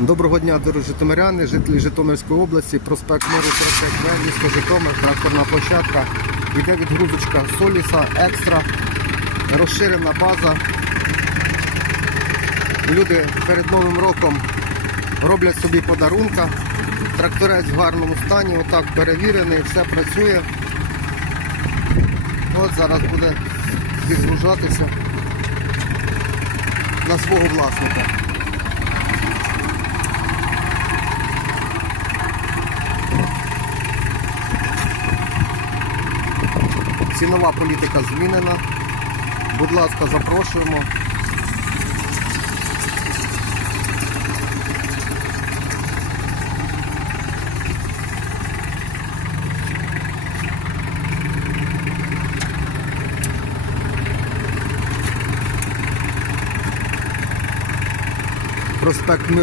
Доброго дня, дорогі житомиряни, жителі Житомирської області, проспект Миру 45 місто Житомир, транспортна площадка. Йде відгрузочка Соліса, екстра, розширена база. Люди перед Новим роком роблять собі подарунка. Тракторець в гарному стані, отак перевірений, все працює. От зараз буде відгружатися на свого власника. Цінова політика змінена. Будь ласка, запрошуємо. Проспект.